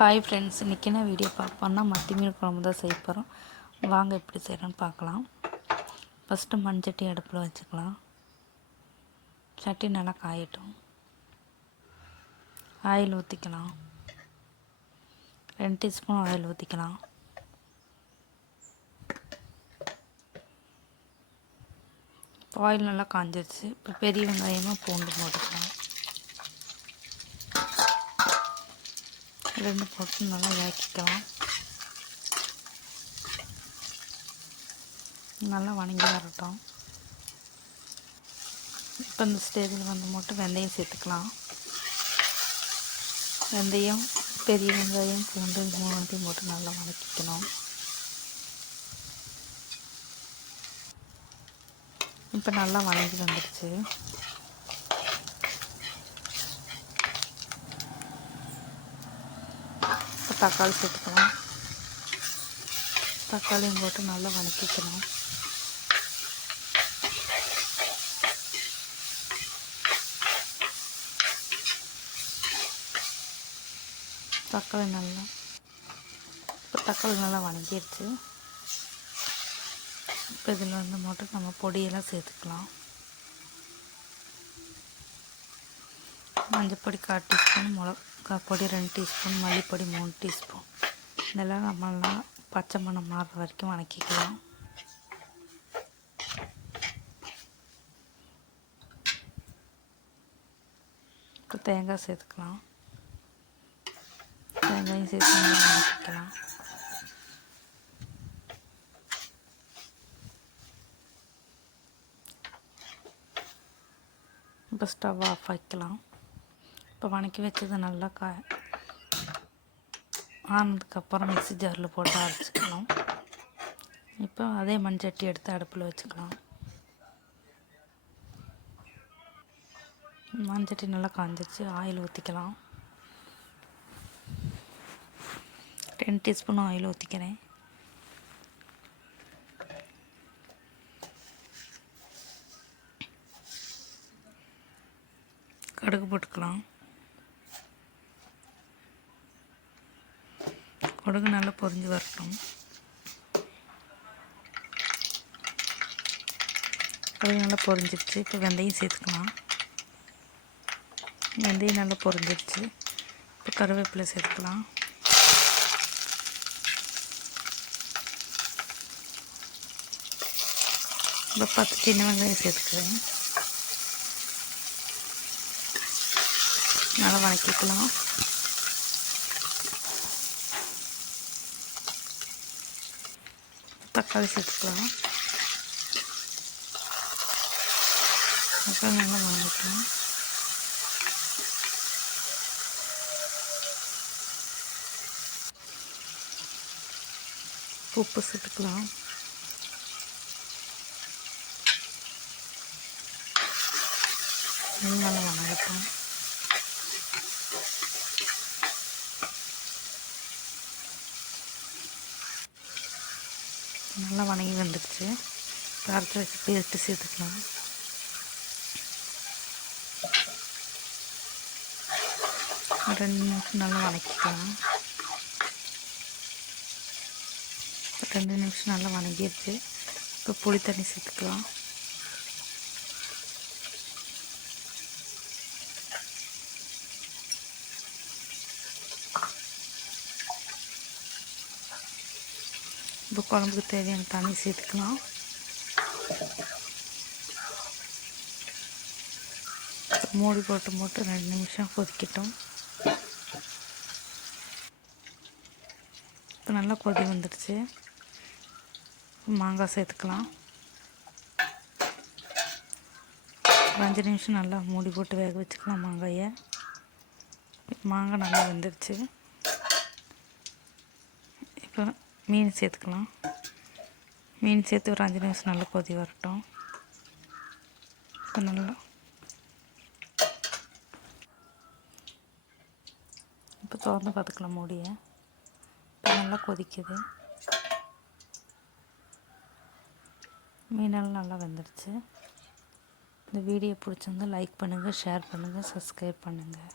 Hi friends, இன்றைக்கி என்ன video பார்ப்போம்னா மத்தி மீன் குழம்பு தான் செய்ய போகிறோம். வாங்க எப்படி செய்கிறோன்னு பார்க்கலாம். ஃபஸ்ட்டு மண்சட்டி அடுப்பில் வச்சுக்கலாம். சட்டி நல்லா காயட்டும். ஆயில் ஊற்றிக்கலாம். 2 டீஸ்பூன் ஆயில் ஊற்றிக்கலாம். ஆயில் நல்லா காஞ்சிருச்சு. இப்போ பெரிய வெங்காயமாக பூண்டு போட்டுக்கலாம். 2 போட்டு நல்லா இறக்கிக்கலாம். நல்லா வணங்கி வரட்டும். இப்போ இந்த ஸ்டேஜில் மட்டும் வெந்தயம் சேர்த்துக்கலாம். வெந்தயம், பெரிய வெங்காயம், பூண்டு 3 போட்டு நல்லா வதக்கிக்கணும். இப்போ நல்லா வதங்கி வந்துடுச்சு. இப்போ தக்காளி சேர்த்துக்கலாம். தக்காளியும் போட்டு நல்லா வதக்கிக்கணும். தக்காளி நல்லா வதங்கிடுச்சு. இப்போ இதில் மட்டும் நம்ம பொடியெல்லாம் சேர்த்துக்கலாம். மஞ்சள் பொடி 1/4 டீஸ்பூன், மிளகா பொடி 2 டீஸ்பூன், மல்லிப்பொடி 3 டீஸ்பூன். இதெல்லாம் நம்மளாம் பச்சை மணம் மாறுற வரைக்கும் வதக்கிக்கலாம். இப்போ தேங்காய் சேர்த்துக்கலாம். தேங்காயும் சேர்த்து நல்லா வதக்கிக்கலாம். இப்போ ஸ்டவ் ஆஃப் வைக்கலாம். இப்போ வதக்கி வச்சது நல்லா ஆனதுக்கப்புறம் மிக்ஸி ஜாரில் போட்டு அரைச்சிக்கலாம். இப்போ அதே மண்சட்டி எடுத்து அடுப்பில் வச்சுக்கலாம். மண்சட்டி நல்லா காஞ்சிச்சு. ஆயில் ஊற்றிக்கலாம். 10 டீஸ்பூன் ஆயில் ஊற்றிக்கிறேன். கடுகு போட்டுக்கலாம். கடுகு நல்லா பொரிஞ்சு வரட்டும். கடுகு நல்லா பொரிஞ்சிருச்சு. இப்போ வெந்தயம் சேர்த்துக்கலாம். வெந்தயம் நல்லா பொரிஞ்சிருச்சு. இப்போ கருவேப்பிலை சேர்த்துக்கலாம். இப்போ 10 சின்ன வெங்காயம் சேர்த்துக்கிறேன். நல்லா வதக்கிக்கலாம். தக்காளி சேர்த்துக்கலாம். அப்புறம் நல்லா வதக்கிக்கலாம். உப்பு சேர்த்துக்கலாம். நல்லா வதக்கட்டும். நல்லா வதங்கி வந்துடுச்சு. அரைச்சி வச்சு பேஸ்ட்டு சேர்த்துக்கலாம். ஒரு 2 நிமிஷம் நல்லா வதக்கிக்கலாம். 2 நிமிஷம் நல்லா வதங்கிடுச்சு. இப்போ புளி தண்ணி சேர்த்துக்கலாம். இப்போ குழம்புக்கு தேவையான தண்ணி சேர்த்துக்கலாம். மூடி போட்டு 2 நிமிஷம் கொதிக்கட்டும். இப்போ நல்லா கொதி வந்துடுச்சு. மாங்காய் சேர்த்துக்கலாம். ஒரு 5 நிமிஷம் நல்லா மூடி போட்டு வேக வச்சுக்கலாம் மாங்காயை. மாங்காய் நல்லா வெந்துடுச்சு. இப்போ மீன் சேர்த்துக்கலாம். மீன் சேர்த்து ஒரு 5 நிமிஷம் நல்லா கொதி வரட்டும். இப்போ நல்லா இப்போ திறந்து பார்த்துக்கலாம் மூடியை. இப்போ நல்லா கொதிக்குது. மீனெல்லாம் நல்லா வெந்துடுச்சு. இந்த வீடியோ பிடிச்சிருந்தா லைக் பண்ணுங்கள், ஷேர் பண்ணுங்கள், சப்ஸ்கிரைப் பண்ணுங்கள்.